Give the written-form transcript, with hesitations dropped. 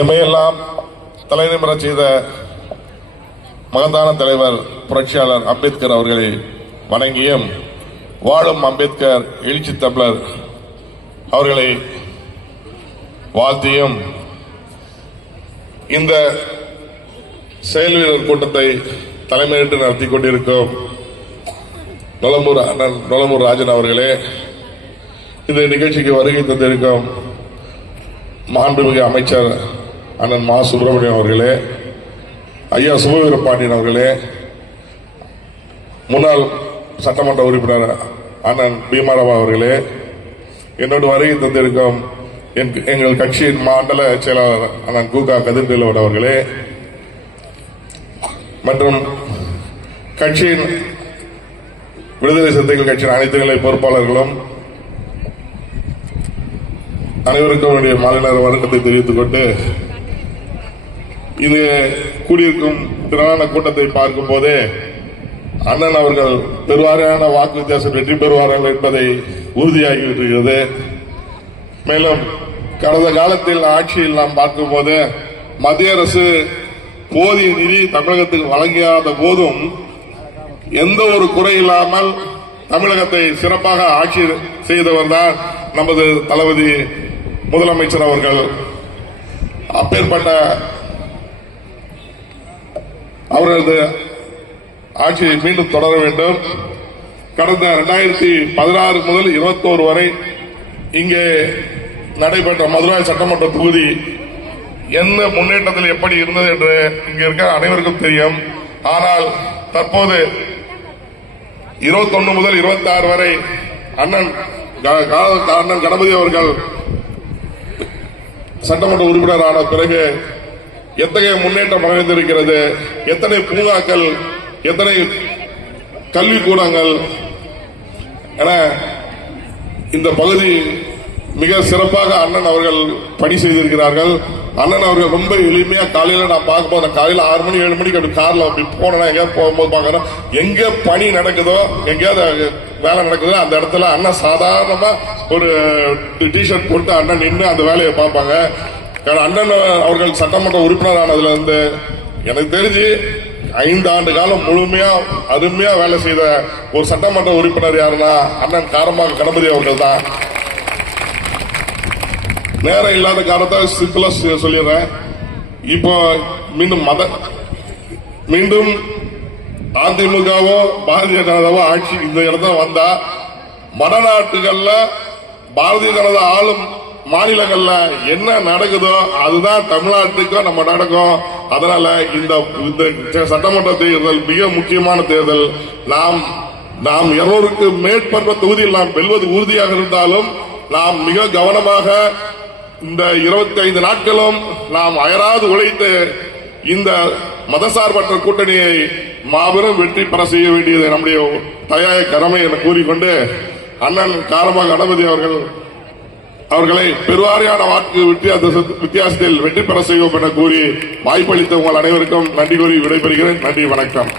எம்மையெல்லாம் தலைநிமிர செய்த மகத்தான தலைவர் புரட்சியாளர் அம்பேத்கர் அவர்களை வணங்கியும், வாழும் அம்பேத்கர் எழுச்சி தமிழர் அவர்களை வாழ்த்தியும் இந்த செயல் வீரர் கூட்டத்தை தலைமையேற்று நடத்தி கொண்டிருக்கும் நொலம்பூர் ராஜன் அவர்களே, இந்த நிகழ்ச்சிக்கு வருகை தந்திருக்கும் மாண்புமிகு அமைச்சர் அண்ணன் மா சுப்பிரமணியம் அவர்களே, ஐயா சுபவீர பாண்டியன் அவர்களே, முன்னாள் சட்டமன்ற உறுப்பினர் அண்ணன் பீமாராவா அவர்களே, என்னோடு வருகை தந்திருக்கும் எங்கள் கட்சியின் மண்டல செயலாளர் அண்ணன் கூகா கதிர்வேலோடு அவர்களே, மற்றும் கட்சியின் விடுதலை சிறுத்தைகள் கட்சியின் அனைத்து நிலை பொறுப்பாளர்களும் அனைவருக்கும் என்னுடைய மாலை நேர வணக்கத்தை தெரிவித்துக் கொண்டு, இது கூடியிருக்கும் திரளான கூட்டத்தை பார்க்கும் போதே அண்ணன் அவர்கள் பெருவாரியான வாக்கு வித்தியாசம் வெற்றி பெறுவார்கள் என்பதை உறுதியாகிவிட்டிருக்கிறது. மேலும் கடந்த காலத்தில் ஆட்சியில் நாம் பார்க்கும் போது மத்திய அரசு போதிய நிதி தமிழகத்துக்கு வழங்காத போதும் எந்த ஒரு குறை இல்லாமல் தமிழகத்தை சிறப்பாக ஆட்சி செய்தவர் தான் நமது தளபதி முதலமைச்சர் அவர்கள். அப்பேற்பட்ட அவரது ஆட்சியை மீண்டும் தொடர வேண்டும். கடந்த 2016 முதல் 21 வரை இங்கே நடைபெற்ற மதுரை சட்டமன்ற தொகுதி என்ன முன்னேற்றத்தில் எப்படி இருந்தது என்று இங்கே இருக்க அனைவருக்கும் தெரியும். ஆனால் தற்போது 21 முதல் 26 வரை அண்ணன் கணபதி அவர்கள் சட்டமன்ற உறுப்பினரான பிறகு எத்தகைய முன்னேற்றம் அடைந்திருக்கிறது, எத்தனை பூங்காக்கள், எத்தனை கல்விக்கூடங்கள் என இந்த பகுதி மிக சிறப்பாக அண்ணன் அவர்கள் பணி செய்திருக்கிறார்கள். அண்ணன் அவர்கள் ரொம்ப எளிமையா காலையில நான் பார்க்க போறேன், காலையில 6 மணி 7 மணிக்கு அப்படி கார்ல அப்படி போனேன், எங்கேயாவது போகும்போது பாக்கிறேன், எங்க பணி நடக்குதோ எங்கேயாவது வேலை நடக்குதோ அந்த இடத்துல அண்ணன் சாதாரணமா ஒரு டிஷர்ட் போட்டு அண்ணன் நின்று அந்த வேலையை பார்ப்பாங்க. அண்ணன் அவர்கள் சட்டமன்ற உறுப்பினர் ஆனதுல இருந்து எனக்கு தெரிஞ்சு 5 ஆண்டு காலம் முழுமையா அருமையா வேலை செய்த ஒரு சட்டமன்ற உறுப்பினர் யாருன்னா அண்ணன் காரமாக கணபதி அவர்கள் தான். நேரம் இல்லாத காரணத்தை சிம்பிளா சொல்லிடுறேன். இப்போ மீண்டும் அதிமுகவோ பாரதிய ஜனதாவோ ஆட்சி இந்த இடத்துல வந்தா வடநாட்டுகள்ல பாரதிய ஜனதா ஆளும் மாநிலங்கள்ல என்ன நடக்குதோ அதுதான் தமிழ்நாட்டுக்கும் நம்ம நடக்கும். அதனால இந்த சட்டமன்ற தேர்தல் மிக முக்கியமான தேர்தல். நாம் 200க்கு மேற்பட்ட தொகுதியில் நாம் வெல்வது உறுதியாக இருந்தாலும் நாம் மிக கவனமாக இந்த 25 நாட்களும் நாம் அயராது உழைத்து இந்த மதசார்பற்ற கூட்டணியை மாபெரும் வெற்றி பெற செய்ய வேண்டியது நம்முடைய தயாய கடமை என கூறிக்கொண்டு, அண்ணன் காரமாக கணபதி அவர்களை பெருவாரியான வாக்கு வித்தியாசத்தில் வெற்றி பெற செய்வோம் என கூறி வாய்ப்பளித்த உங்கள் அனைவருக்கும் நன்றி கூறி விடைபெறுகிறேன். நன்றி, வணக்கம்.